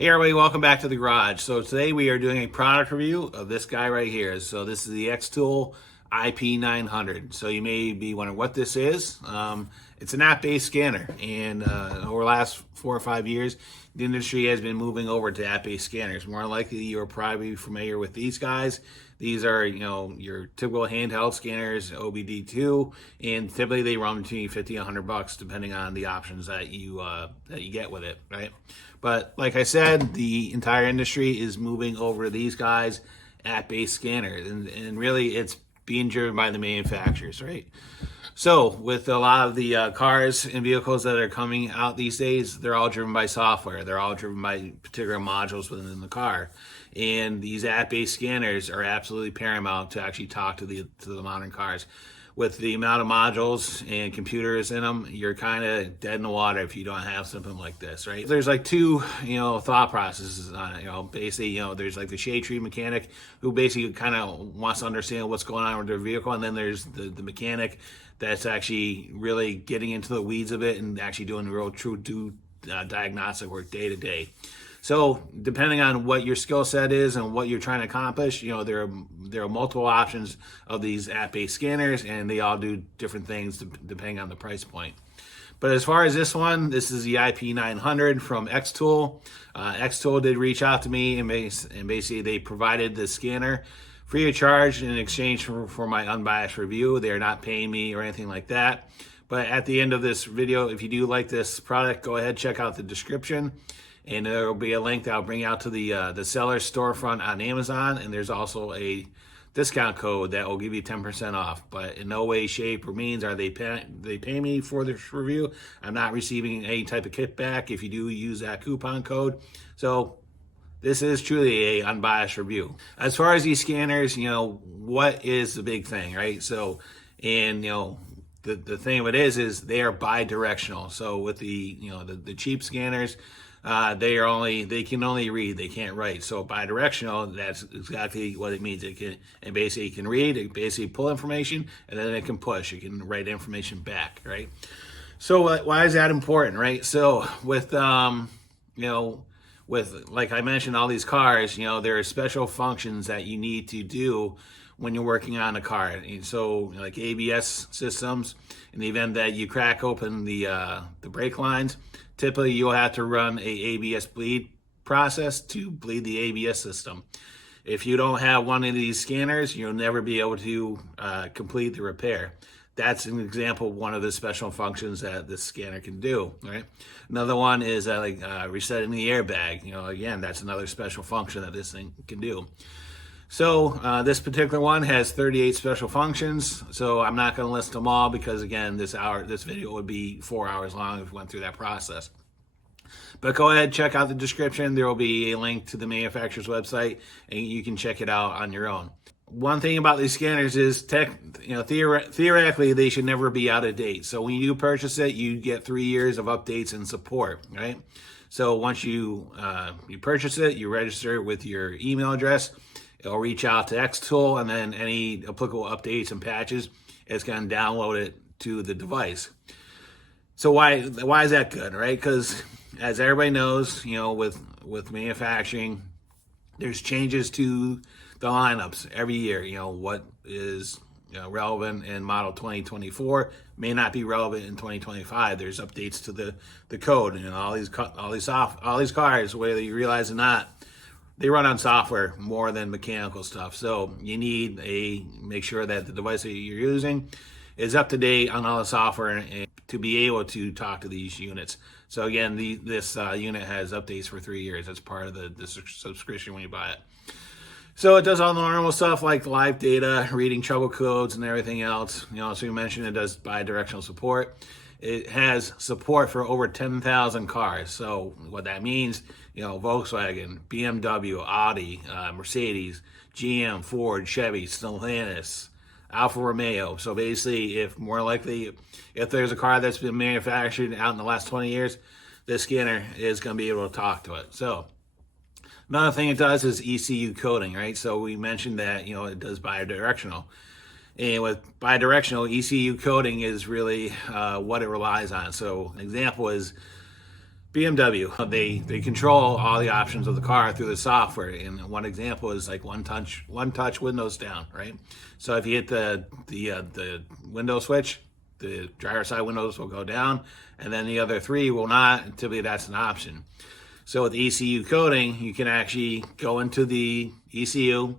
Hey everybody, welcome back to the garage. So today we are doing a product review of this guy right here. So this is the X-Tool IP900. So you may be wondering what this is. It's an app-based scanner, and over the last 4 or 5 years, the industry has been moving over to app-based scanners. More likely, you're probably familiar with these guys. These are, your typical handheld scanners, OBD2, and typically they run between 50 and $100, depending on the options that you get with it, right? But like I said, the entire industry is moving over to these guys, app-based scanners, and really it's being driven by the manufacturers, right? So with a lot of the cars and vehicles that are coming out these days, they're all driven by software. They're all driven by particular modules within the car. And these app-based scanners are absolutely paramount to actually talk to the modern cars. With the amount of modules and computers in them, you're kind of dead in the water if you don't have something like this, right? There's like two, thought processes on it. Basically, there's like the shade tree mechanic who basically kind of wants to understand what's going on with their vehicle, and then there's the mechanic that's actually really getting into the weeds of it and actually doing real true diagnostic work day to day. So depending on what your skill set is and what you're trying to accomplish, there are multiple options of these app-based scanners, and they all do different things depending on the price point. But as far as this one, this is the IP900 from XTOOL. XTOOL did reach out to me, and basically they provided the scanner free of charge in exchange for my unbiased review. They are not paying me or anything like that. But at the end of this video, if you do like this product, go ahead, check out the description. And there will be a link that I'll bring out to the seller's storefront on Amazon. And there's also a discount code that will give you 10% off. But in no way, shape, or means are they pay me for this review. I'm not receiving any type of kickback if you do use that coupon code. So this is truly a unbiased review. As far as these scanners, what is the big thing, right? So, and the thing of it is they are bi-directional. So with the cheap scanners, they can only read, they can't write. So bi-directional, that's exactly what it means. It can read, it basically pull information, and then it can push, it can write information back, right? So why is that important, right? So with like I mentioned, all these cars, there are special functions that you need to do when you're working on a car. And so like ABS systems, in the event that you crack open the brake lines, typically you'll have to run a ABS bleed process to bleed the ABS system. If you don't have one of these scanners, you'll never be able to complete the repair. That's an example of one of the special functions that this scanner can do, right? Another one is resetting the airbag. Again, that's another special function that this thing can do. So this particular one has 38 special functions. So I'm not going to list them all because, again, this video would be 4 hours long if we went through that process. But go ahead, check out the description. There will be a link to the manufacturer's website, and you can check it out on your own. One thing about these scanners is, theoretically, they should never be out of date. So when you purchase it, you get 3 years of updates and support, right? So once you purchase it, you register with your email address. It'll reach out to X-Tool, and then any applicable updates and patches, it's going to download it to the device. So why is that good, right? Because as everybody knows, with manufacturing, there's changes to the lineups every year. What is relevant in model 2024 may not be relevant in 2025. There's updates to the code, and all these cars, whether you realize or not, they run on software more than mechanical stuff. So you need make sure that the device that you're using is up to date on all the software and to be able to talk to these units. So again, this unit has updates for 3 years. That's part of the subscription when you buy it. So it does all the normal stuff like live data, reading trouble codes, and everything else. So you mentioned it does bi-directional support. It has support for over 10,000 cars. So what that means, Volkswagen, BMW, Audi, Mercedes, GM, Ford, Chevy, Stellantis, Alfa Romeo. So basically, if there's a car that's been manufactured out in the last 20 years, this scanner is going to be able to talk to it. So another thing it does is ECU coding, right? So we mentioned that, it does bidirectional. And with bidirectional, ECU coding is really what it relies on. So an example is BMW, they control all the options of the car through the software. And one example is like one touch windows down, right? So if you hit the window switch, the driver's side windows will go down, and then the other three will not. And typically, that's an option. So with ECU coding, you can actually go into the ECU,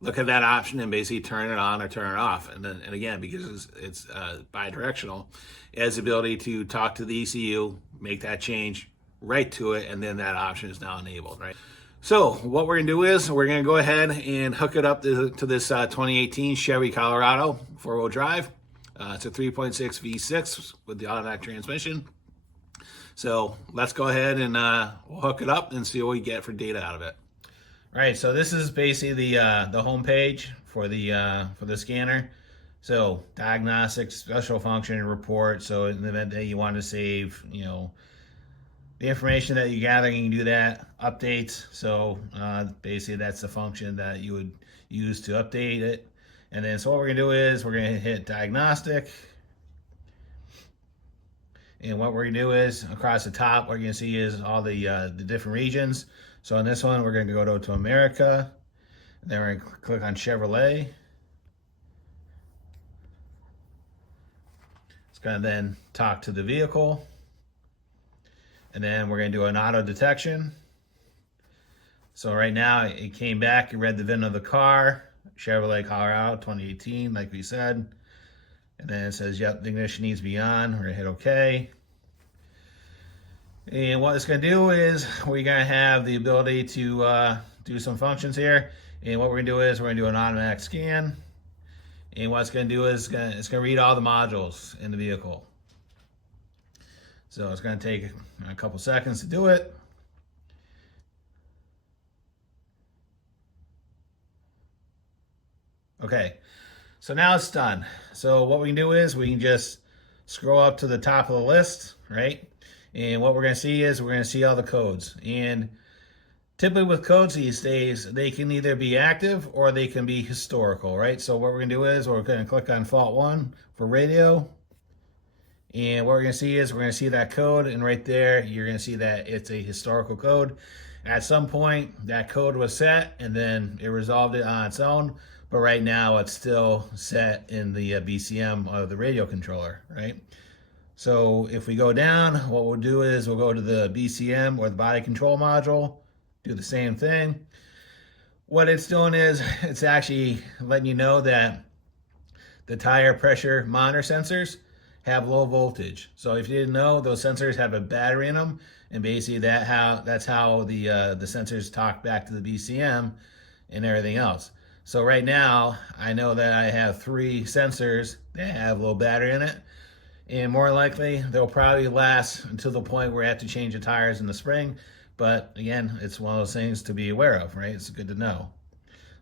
look at that option, and basically turn it on or turn it off. And again, because it's bi-directional, it has the ability to talk to the ECU, make that change right to it, and then that option is now enabled, right? So what we're gonna do is we're gonna go ahead and hook it up to this 2018 Chevy Colorado 4-wheel drive. It's a 3.6 V6 with the automatic transmission. So let's go ahead and we'll hook it up and see what we get for data out of it. All right, so this is basically the home page for the scanner. So diagnostics, special function, report. So in the event that you want to save, the information that you gather, you can do that. Updates. So basically that's the function that you would use to update it. And then so what we're gonna do is we're gonna hit diagnostic. And what we're gonna do is across the top, what you're gonna see is all the different regions. So in this one, we're gonna go to America. And then we're gonna click on Chevrolet. It's gonna then talk to the vehicle. And then we're gonna do an auto detection. So right now it came back, it read the VIN of the car, Chevrolet Colorado 2018, like we said. And then it says, yep, the ignition needs to be on. We're gonna hit OK. And what it's gonna do is we're gonna have the ability to do some functions here. And what we're gonna do is we're gonna do an automatic scan. And what it's gonna do is it's gonna read all the modules in the vehicle. So it's gonna take a couple seconds to do it. Okay, so now it's done. So what we can do is we can just scroll up to the top of the list, right? And what we're gonna see is we're gonna see all the codes. And typically with codes these days, they can either be active or they can be historical, right? So what we're gonna do is we're gonna click on fault 1 for radio. And what we're gonna see is we're gonna see that code, and right there, you're gonna see that it's a historical code. At some point, that code was set and then it resolved it on its own. But right now it's still set in the BCM of the radio controller, right? So if we go down, what we'll do is we'll go to the BCM or the body control module, do the same thing. What it's doing is it's actually letting you know that the tire pressure monitor sensors have low voltage. So if you didn't know, those sensors have a battery in them, and basically that's how the sensors talk back to the BCM and everything else. So right now, I know that I have 3 sensors that have low battery in it, and more likely they'll probably last until the point where I have to change the tires in the spring. But again, it's one of those things to be aware of, right? It's good to know.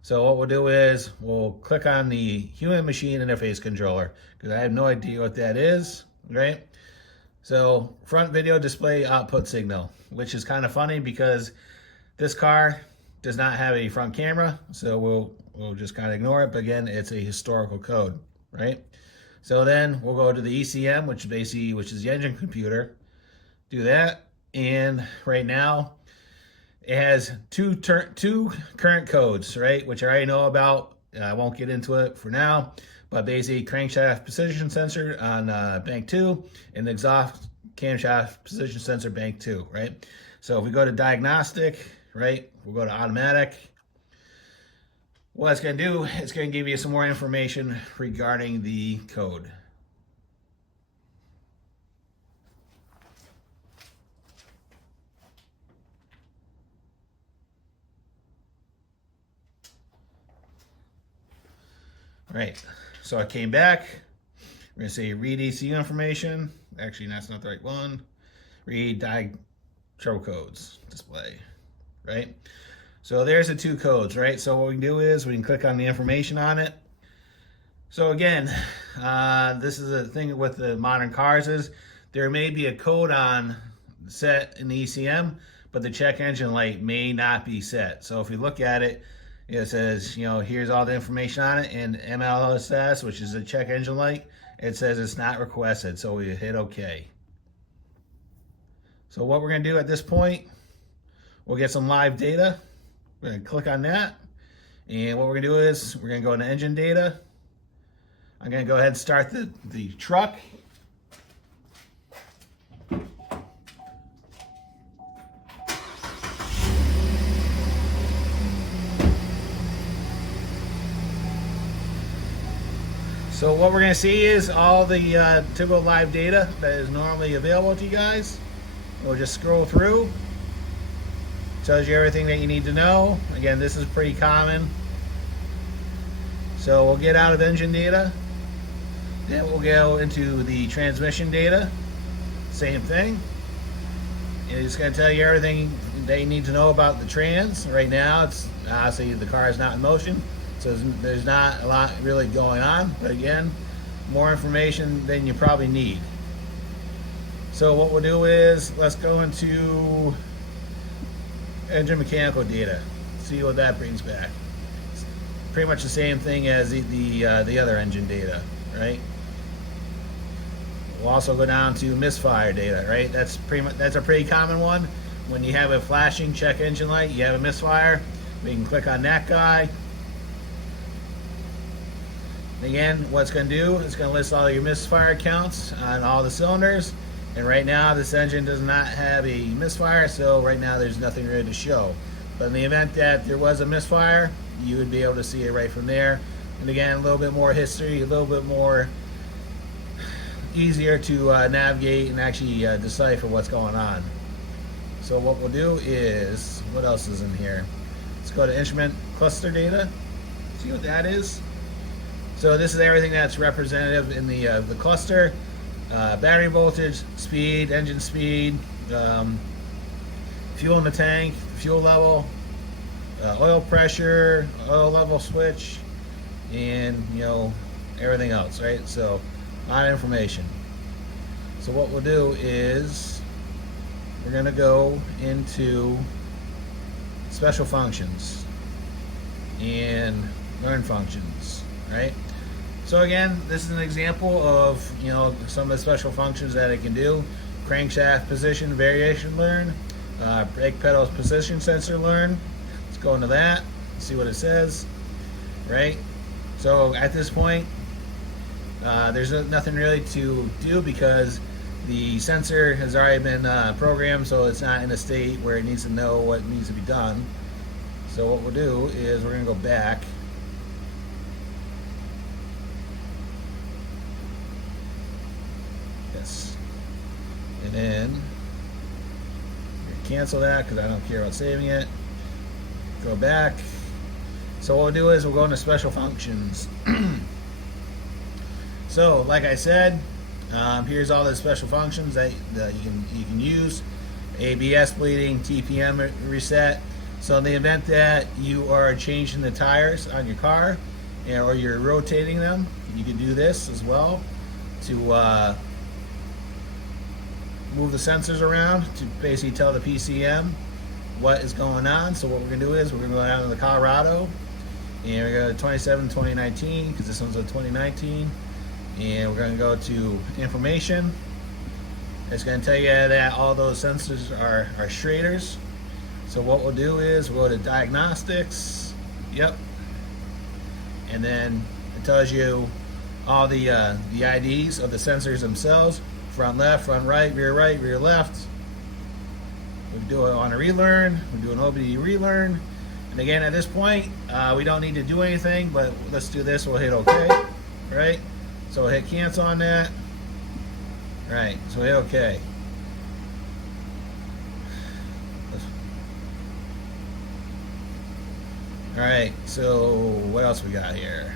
So what we'll do is we'll click on the human machine interface controller, because I have no idea what that is, right? So front video display output signal, which is kind of funny because this car does not have a front camera, so we'll just kind of ignore it. But again, it's a historical code, right? So then we'll go to the ECM, which is the engine computer. Do that, and right now it has two current codes, right? Which I already know about. I won't get into it for now, but basically crankshaft position sensor on bank 2 and the exhaust camshaft position sensor bank 2, right? So if we go to diagnostic, right, we'll go to automatic. What it's going to do, it's going to give you some more information regarding the code. All right, so I came back. We're going to say read ECU information. Actually, that's not the right one. Read trouble codes display, right? So there's the 2 codes, right? So what we can do is we can click on the information on it. So again, this is the thing with the modern cars is there may be a code on set in the ECM, but the check engine light may not be set. So if we look at it, it says, here's all the information on it, and MLSS, which is the check engine light, it says it's not requested, so we hit OK. So what we're going to do at this point, we'll get some live data. We're going to click on that. And what we're going to do is we're going to go into engine data. I'm going to go ahead and start the truck. So what we're going to see is all the typical live data that is normally available to you guys. We'll just scroll through. Tells you everything that you need to know. Again, this is pretty common. So we'll get out of engine data. Then we'll go into the transmission data. Same thing. It's going to tell you everything that you need to know about the trans. Right now, it's obviously the car is not in motion. So there's not a lot really going on, but again, more information than you probably need. So what we'll do is, let's go into engine mechanical data, see what that brings back. It's pretty much the same thing as the other engine data, right? We'll also go down to misfire data, right? That's a pretty common one. When you have a flashing check engine light, you have a misfire. We can click on that guy. Again, what it's going to do, it's going to list all your misfire counts on all the cylinders. And right now, this engine does not have a misfire, so right now there's nothing really to show. But in the event that there was a misfire, you would be able to see it right from there. And again, a little bit more history, a little bit more easier to navigate and actually decipher what's going on. So what we'll do is, what else is in here? Let's go to instrument cluster data, see what that is. So this is everything that's representative in the cluster. Battery voltage, speed, engine speed, fuel in the tank, fuel level, oil pressure, oil level switch, and everything else, right? So a lot of information. So what we'll do is we're going to go into special functions and learn functions, right? So again, this is an example of some of the special functions that it can do. Crankshaft position variation learn, brake pedals position sensor learn. Let's go into that, see what it says, right? So at this point, there's nothing really to do because the sensor has already been programmed, so it's not in a state where it needs to know what needs to be done. So what we'll do is we're going to go back. And then cancel that because I don't care about saving it. Go back. So what we'll do is we'll go into special functions. So like I said, here's all the special functions that you can use. ABS bleeding, TPM reset. So in the event that you are changing the tires on your car or you're rotating them, you can do this as well to move the sensors around to basically tell the PCM what is going on. So what we're going to do is we're going to go down to the Colorado and we're going to 2019 because this one's a 2019, and we're going to go to information. It's going to tell you that all those sensors are Schraders. So what we'll do is we'll go to diagnostics. Yep. And then it tells you all the IDs of the sensors themselves. Front left, front right, rear left. We do it on a relearn. We do an OBD relearn. And again, at this point, we don't need to do anything, but let's do this. We'll hit OK, right? So we'll hit cancel on that. Right, so hit OK. All right, so what else we got here?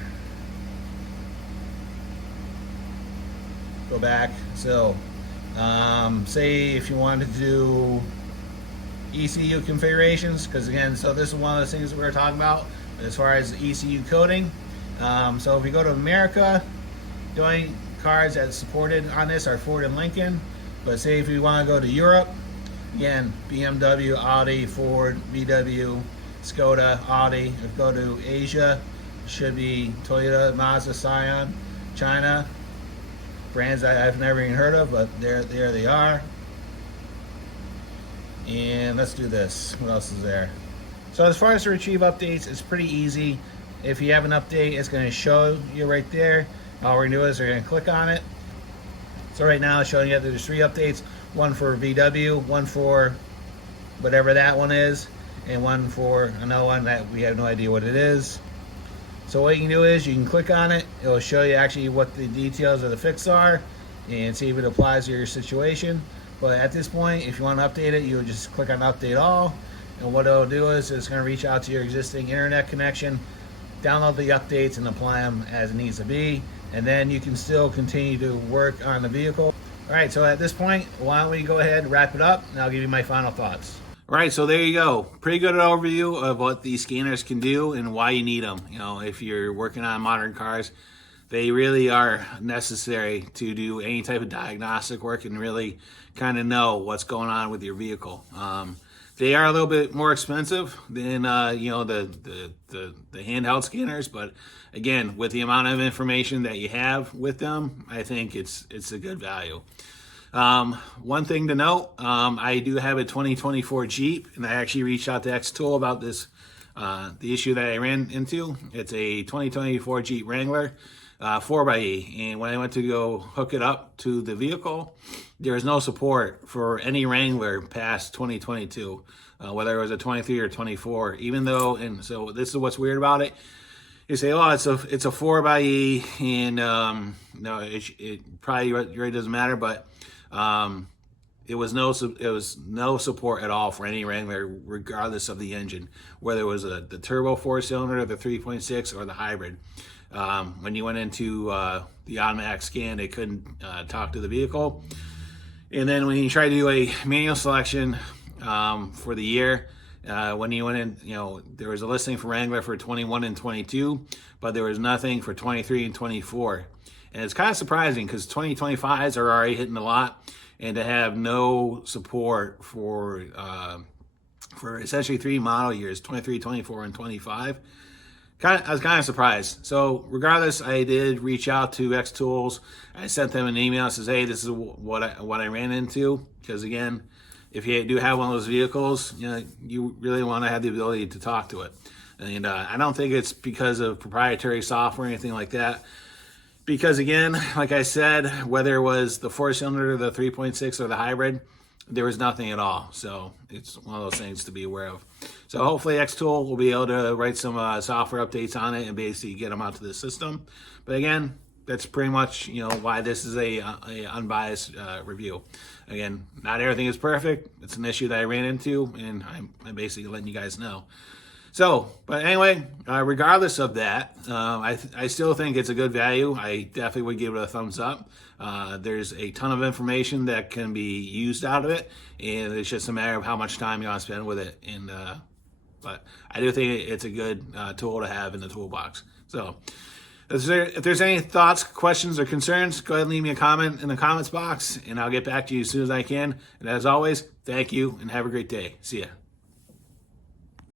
Go back. So say if you wanted to do ECU configurations, because again, so this is one of those things that we were talking about as far as ECU coding. So if we go to America, the only cars that's supported on this are Ford and Lincoln. But say if you want to go to Europe, again, BMW, Audi, Ford, VW, Skoda, Audi. If you go to Asia, should be Toyota, Mazda, Scion. China, brands that I've never even heard of, but there they are. And let's do this. What else is there? So as far as to retrieve updates, it's pretty easy. If you have an update, it's going to show you right there. All we're going to do is we're going to click on it. So right now it's showing you that there's 3 updates. One for VW, one for whatever that one is, and one for another one that we have no idea what it is. So what you can do is you can click on it. It will show you actually what the details of the fix are and see if it applies to your situation. But at this point, if you want to update it, you'll just click on Update All. And what it'll do is it's going to reach out to your existing internet connection, download the updates and apply them as it needs to be. And then you can still continue to work on the vehicle. All right, so at this point, why don't we go ahead and wrap it up, and I'll give you my final thoughts. All right, so there you go. Pretty good overview of what these scanners can do and why you need them. You know, if you're working on modern cars, they really are necessary to do any type of diagnostic work and really kind of know what's going on with your vehicle. They are a little bit more expensive than you know, the handheld scanners, but again, with the amount of information that you have with them, I think it's a good value. One thing to note, I do have a 2024 Jeep, and I actually reached out to X-Tool about this, the issue that I ran into. It's a 2024 Jeep Wrangler 4xe, and when I went to go hook it up to the vehicle, there was no support for any Wrangler past 2022, whether it was a 23 or 24, even though, and so this is what's weird about it. You say, oh, it's a 4xe, and no, it probably really doesn't matter, but it was no support at all for any Wrangler, regardless of the engine, whether it was the turbo 4-cylinder, the 3.6, or the hybrid. When you went into the automatic scan, it couldn't talk to the vehicle. And then when you try to do a manual selection for the year, when you went in, you know, there was a listing for Wrangler for 21 and 22, but there was nothing for 23 and 24. And it's kind of surprising because 2025s are already hitting a lot, and to have no support for essentially 3 model years, 23, 24, and 25, I was kind of surprised. So regardless, I did reach out to X-Tools. I sent them an email that says, hey, this is what I ran into. Because again, if you do have one of those vehicles, you know, you really want to have the ability to talk to it. And I don't think it's because of proprietary software or anything like that. Because again, like I said, whether it was the 4-cylinder, the 3.6, or the hybrid, there was nothing at all. So it's one of those things to be aware of. So hopefully X-Tool will be able to write some software updates on it and basically get them out to the system. But again, that's pretty much, you know, why this is a unbiased review. Again, not everything is perfect. It's an issue that I ran into, and I'm basically letting you guys know. So, but anyway, regardless of that, I still think it's a good value. I definitely would give it a thumbs up. There's a ton of information that can be used out of it, and it's just a matter of how much time you want to spend with it. And but I do think it's a good tool to have in the toolbox. So, if there's any thoughts, questions, or concerns, go ahead and leave me a comment in the comments box, and I'll get back to you as soon as I can. And as always, thank you, and have a great day. See ya.